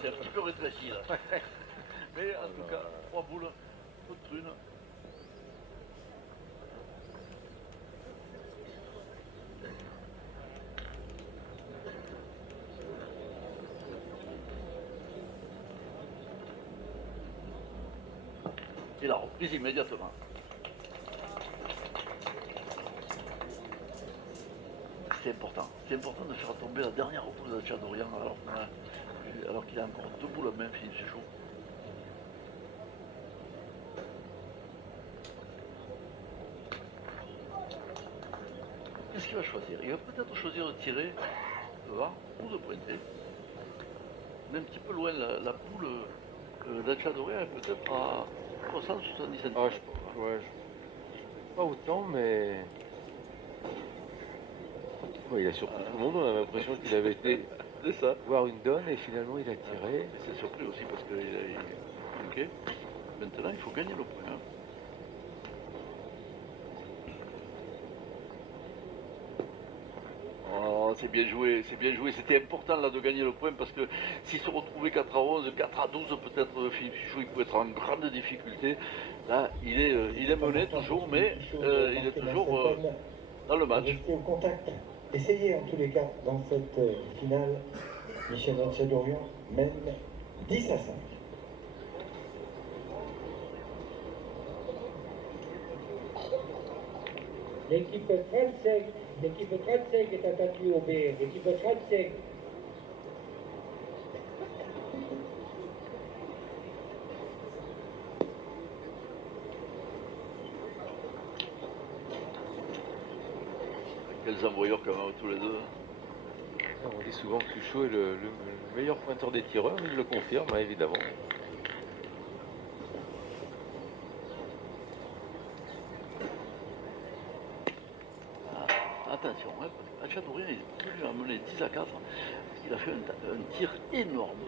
c'est un petit peu rétréci là. Mais en tout cas, 3 boules, toute prune. Et la reprise immédiatement. C'est important de faire tomber la dernière reprise de Tchadorian alors qu'il a encore 2 boules à main, Philippe Suchot. Qu'est-ce qu'il va choisir? Il va peut-être choisir de tirer devant ou de pointer. On est un petit peu loin, la boule d'Achadorian est peut-être à 370 cm. Ah, ouais, pas autant, mais ouais, il a surpris tout le monde. On a l'impression qu'il avait été C'est ça. voir une donne et finalement il a tiré. Et c'est surpris aussi parce qu'il a manqué. Maintenant, il faut gagner le point. Hein. Oh, c'est bien joué, c'est bien joué. C'était important là de gagner le point parce que s'il se retrouvait 4 à 11, 4 à 12, peut-être Philippe Suchot il pouvait être en grande difficulté. Là, il est mené toujours, mais il est toujours dans le match. Rester au contact. Essayez en tous les cas dans cette finale. Michel Tchadorian mène 10 à 5. L'équipe 35 est attaquée au B. L'équipe 35. Quels envoyeurs quand même tous les deux. On dit souvent que Suchot est le meilleur pointeur des tireurs, il le confirme, hein, évidemment. Attention, hein, parce qu'Achadorian il lui a mené 10 à 4, parce qu'il a fait un tir énorme.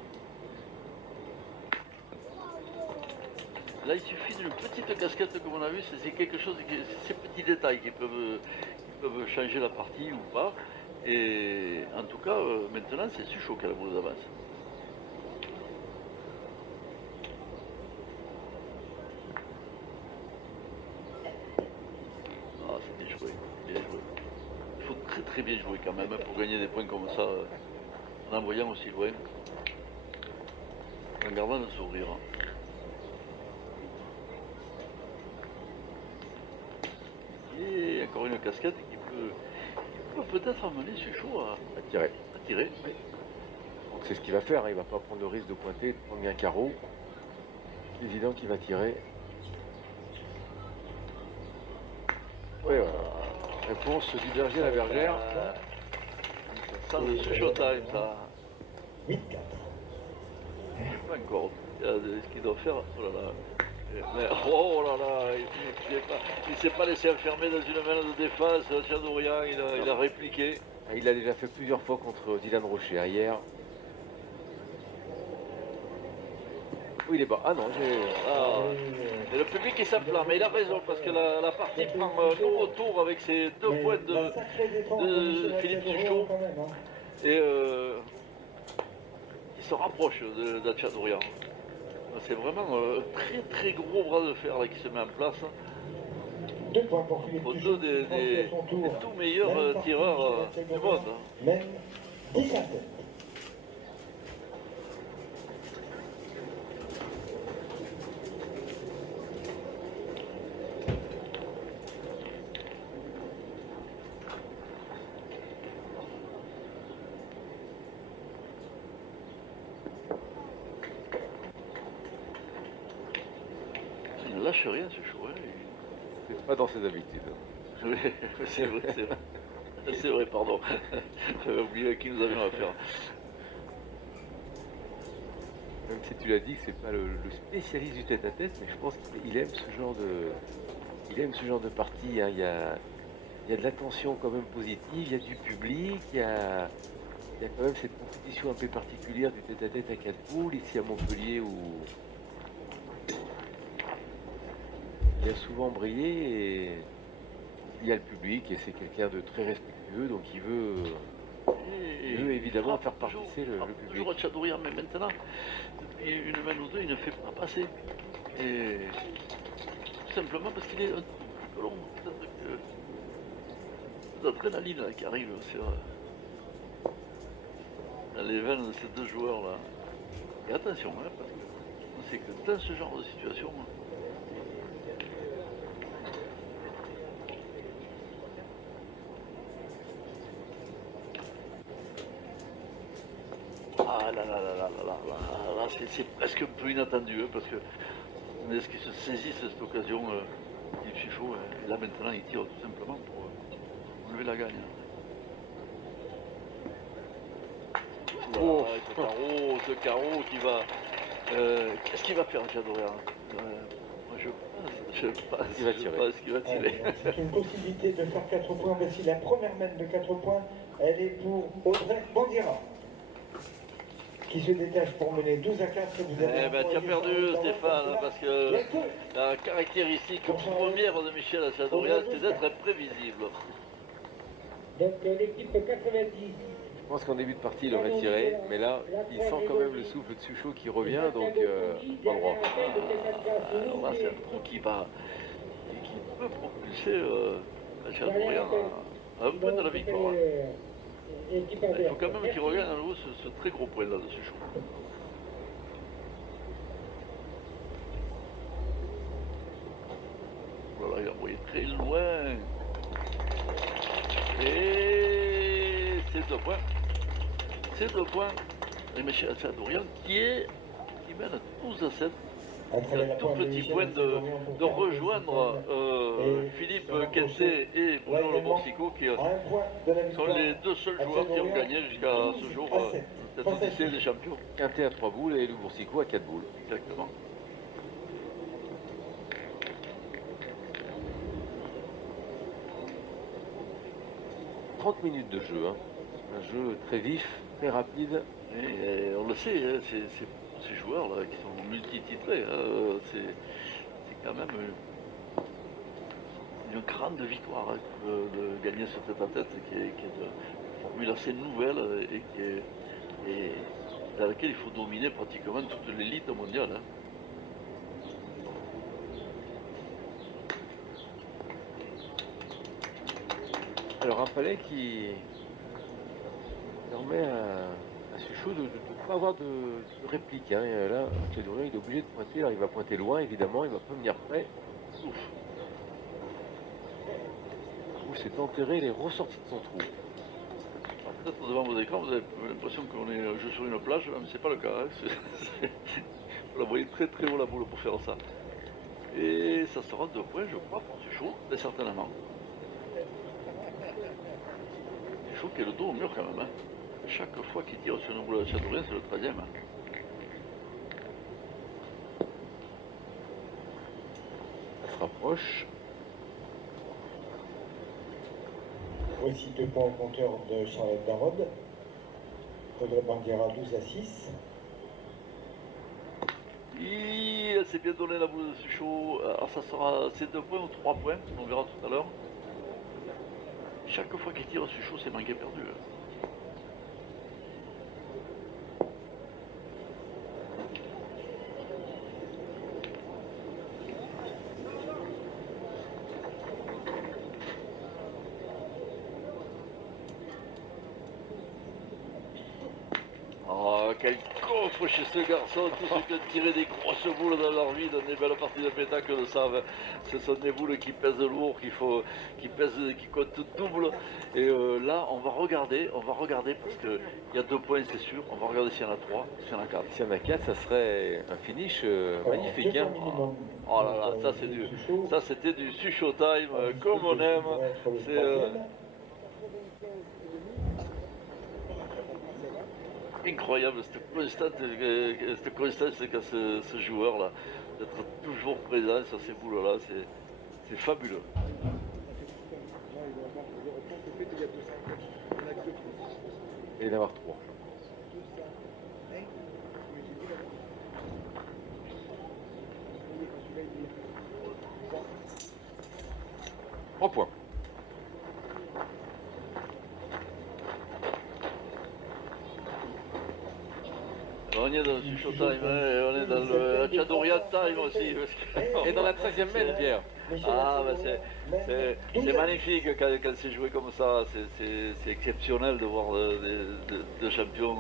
Là, il suffit d'une petite casquette, comme on a vu, c'est quelque chose, ces petits détails qui peuvent changer la partie ou pas. Et en tout cas, maintenant, c'est Suchot qui a la boule d'avance. Ah, c'est bien joué, bien joué. Il faut très très bien jouer quand même hein, pour gagner des points comme ça, en envoyant aussi loin, en gardant le sourire. Et encore une casquette qui peut peut-être amener Suchot À tirer. à tirer. Oui. Donc c'est ce qu'il va faire, hein. Il va pas prendre le risque de pointer, de prendre un carreau. C'est évident qu'il va tirer. Oui, voilà. Réponse du berger à la bergère. Ça, le Suchot time, ça. 8-4. Pas encore. Ce qu'il doit faire. Oh là là. Mais, oh là là, il ne s'est pas laissé enfermer dans une main de défense. Tchadorian, il a répliqué. Il l'a déjà fait plusieurs fois contre Dylan Rocher hier. Oui, il est bas. Ah non, Et le public il s'enflamme, mais il a raison parce que la partie prend un nouveau tour avec ses 2 points de Philippe Suchot et il se rapproche d'Achadorian. C'est vraiment un très très gros bras de fer là, qui se met en place. 2 points pour Philippe Aux Suchot. deux des tout meilleurs tireurs du monde. Mène 10 à 7. Il ne lâche rien ce show. Hein. c'est pas dans ses habitudes. C'est vrai, c'est vrai. C'est vrai, pardon. J'avais oublié à qui nous avions affaire. Même si tu l'as dit que c'est pas le spécialiste du tête-à-tête, mais je pense qu'il aime ce genre de partie. Hein. Il y a de l'attention quand même positive, il y a du public, il y a quand même cette compétition un peu particulière du tête-à-tête à 4 boules, ici à Montpellier où il a souvent brillé et il y a le public et c'est quelqu'un de très respectueux, donc il veut Et Il veut évidemment frappe faire toujours, participer le frappe public. toujours à Chadourian, mais maintenant, depuis une semaine ou deux, il ne fait pas passer. Et tout simplement parce qu'il est un tout petit peu long. Peut-être que l'adrénaline là, qui arrive sur dans les veines de ces deux joueurs-là. Et attention, hein, parce que on sait que dans ce genre de situation, ah là là là là là là là, là, c'est presque un peu inattendu, hein, parce que est-ce qu'ils se saisissent de cette occasion, il fait chaud, et là maintenant il tire tout simplement pour enlever la gagne. Oh, Ce carreau qui va. Qu'est-ce qu'il va faire, Jadorian? Moi je pense, Il va je tirer. pense qu'il va tirer. C'est une possibilité de faire 4 points. Voici la première mène de 4 points. Elle est pour Audrey Bandira, qui se détache pour mener 12 à 4. Vous avez Eh ben, tu as envoyé perdu, dans votre Stéphane, place. parce Il y que a deux. la caractéristique première de Michel Jadorian, c'est d'être imprévisible. Donc l'équipe 90. Je pense qu'en début de partie, il aurait tiré, mais là, il sent quand même le souffle de Suchot qui revient, donc pas le droit. Alors là, c'est un trou qui peut propulser Jadorian à un point de la victoire. Il faut quand même qu'il regagne à nouveau ce très gros point là de Suchot. Voilà, il a envoyé très loin. Et c'est 2 points. C'est 2 points. Et Michel Jadorian qui mène 12 à 7. C'est un tout petit point de rejoindre Philippe Kenté et Bruno Le Borsico qui sont les deux seuls joueurs qui ont gagné jusqu'à ce jour cette Odyssée des champions. Quintet à 3 boules et le Boursico à 4 boules. Exactement. – 30 minutes de jeu, hein. Un jeu très vif, très rapide. Et on le sait, hein, ces joueurs-là qui sont multititrés, hein, c'est quand même une grande victoire, hein, de gagner ce tête-à-tête qui est une formule assez nouvelle et dans laquelle il faut dominer pratiquement toute l'élite mondiale. Hein. Alors un palais qui permet à Suchot de ne pas avoir de réplique, hein. Et là, Jadorian, il est obligé de pointer. Alors il va pointer loin, évidemment, il va pas venir près. Ouf. Où s'est enterré, il est ressorti de son trou. Alors, peut-être devant vos écrans, vous avez l'impression qu'on joue sur une plage, mais c'est pas le cas. Hein. Vous la voyez très très haut la boule pour faire ça. Et ça sera 2 points, je crois, pour Suchot, mais certainement. Suchot qui est le dos au mur quand même. Hein. Chaque fois qu'il tire sur une boule de Jadorian, c'est le 13e. Hein. Ça se rapproche. Voici 2 points au compteur de Charlotte Darod. Audrey Bandira 12 à 6. Elle s'est bien donné la boule de Suchot. Alors ça sera ces 2 points ou 3 points, on verra tout à l'heure. Chaque fois qu'il tire Suchot, c'est manqué perdu. Hein. Oh, quel coffre chez ce garçon, tous ceux qui ont tiré des grosses boules dans leur vie, dans des belles parties de pétanque le savent. Ce sont des boules qui pèsent lourd, qui comptent double. Et là, on va regarder parce qu'il y a 2 points, c'est sûr. On va regarder s'il y en a 3, s'il y en a 4. S'il y en a 4, ça serait un finish magnifique, hein. Oh là là, ça c'était du Suchot time, comme on aime. C'est incroyable cette constance qu'a ce joueur-là, d'être toujours présent sur ces boules-là, c'est fabuleux. Et d'avoir 3. Points. On est dans le Sucho Time, hein, on est dans le Tchadorian Time aussi. parce que- Et dans la 13e mène, Pierre. Ah, c'est magnifique quand c'est joué comme ça, c'est exceptionnel de voir deux champions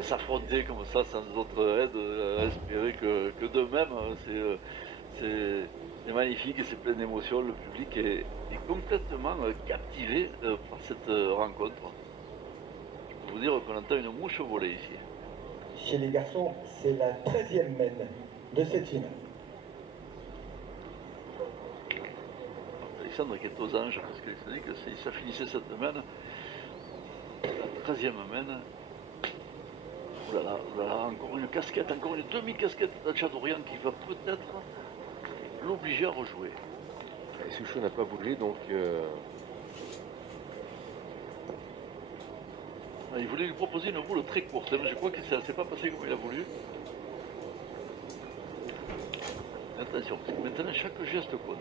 s'affronter comme ça sans autre aide, espérer que d'eux-mêmes. C'est magnifique et c'est plein d'émotions. Le public est complètement captivé par cette rencontre. Je peux vous dire qu'on entend une mouche voler ici. Chez les garçons, c'est la 13e mène de cette finale. Alexandre qui est aux anges parce qu'il s'est dit que si ça finissait cette semaine, la 13e mène. Oh là là, encore une casquette, encore une demi-casquette d'Achadorian qui va peut-être l'obliger à rejouer. Et Sucho n'a pas bougé, donc Il voulait lui proposer une boule très courte, mais je crois que ça ne s'est pas passé comme il a voulu. Attention, parce que maintenant chaque geste compte.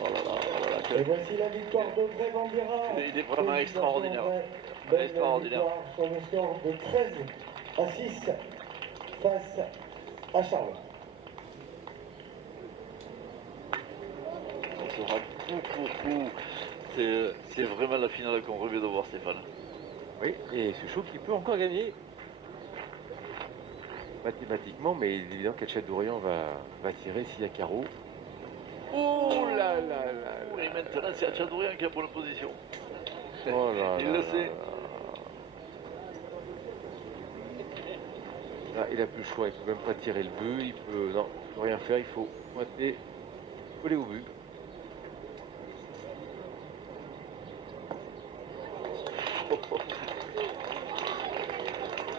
Oh là là, oh là là, Et voici la victoire d'Audrey Bandiera. Il est vraiment extraordinaire. Belle Extraordinaire. victoire sur le score de 13 à 6 face à Charles. On sera coup pour coup. C'est vraiment la finale qu'on rêvait de voir, Stéphane. oui, et Sucho qui peut encore gagner. Mathématiquement, mais il est évident qu'Achadorian va tirer s'il y a carreau. Oh là là là Et là. maintenant, c'est Achadorian qui a pour la position. Oh là Il là le là sait. Là, il n'a plus le choix, il ne peut même pas tirer le but, il peut. Non, il ne peut rien faire, il faut pointer, coller au but.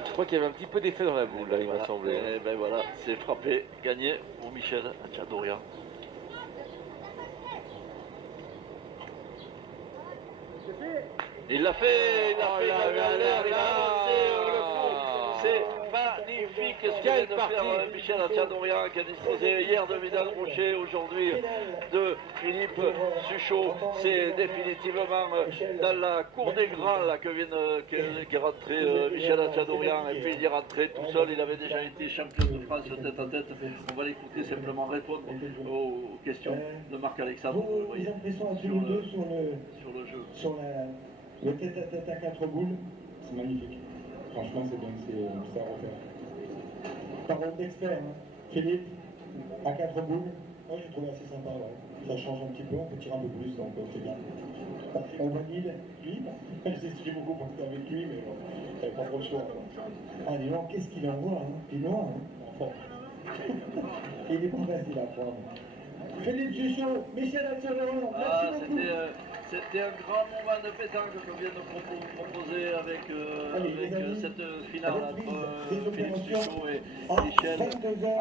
Je crois qu'il y avait un petit peu d'effet dans la boule, là, il m'a semblé. Et ben voilà, c'est frappé, gagné pour Michel Achadorian. Il l'a fait, il a lancé le fou. C'est magnifique ce que vient de faire Michel Achadorian qui a disposé hier de Vidal Rocher, aujourd'hui de Philippe Sucho. C'est définitivement dans la cour des grands là, qui est rentré Michel Achadorian et puis il est rentré tout seul. Il avait déjà été champion de France tête à tête. On va l'écouter simplement répondre aux questions de Marc-Alexandre. Vos impressions à tous les deux Sur le jeu. sur le tête-à-tête à 4 boules. C'est magnifique. Franchement, c'est bien, c'est à refaire. Parole d'expert, hein. Philippe, à 4 boules. Moi, j'ai trouvé assez sympa, ouais. Ça change un petit peu, on peut tirer un peu plus, donc c'est bien. On valide, lui, j'ai beaucoup pensé avec lui, mais bon, j'avais pas trop le choix. Ah, dis donc, qu'est-ce qu'il envoie, hein. Pinois, hein. Enfin. Il est pas facile à prendre. Philippe Sucho, Michel Achadorian, Ah, merci beaucoup. c'était un grand moment de pétanque que vient de proposer avec, Allez, les amis, cette finale reprise entre des Philippe opérations Sucho et à Michel 22h.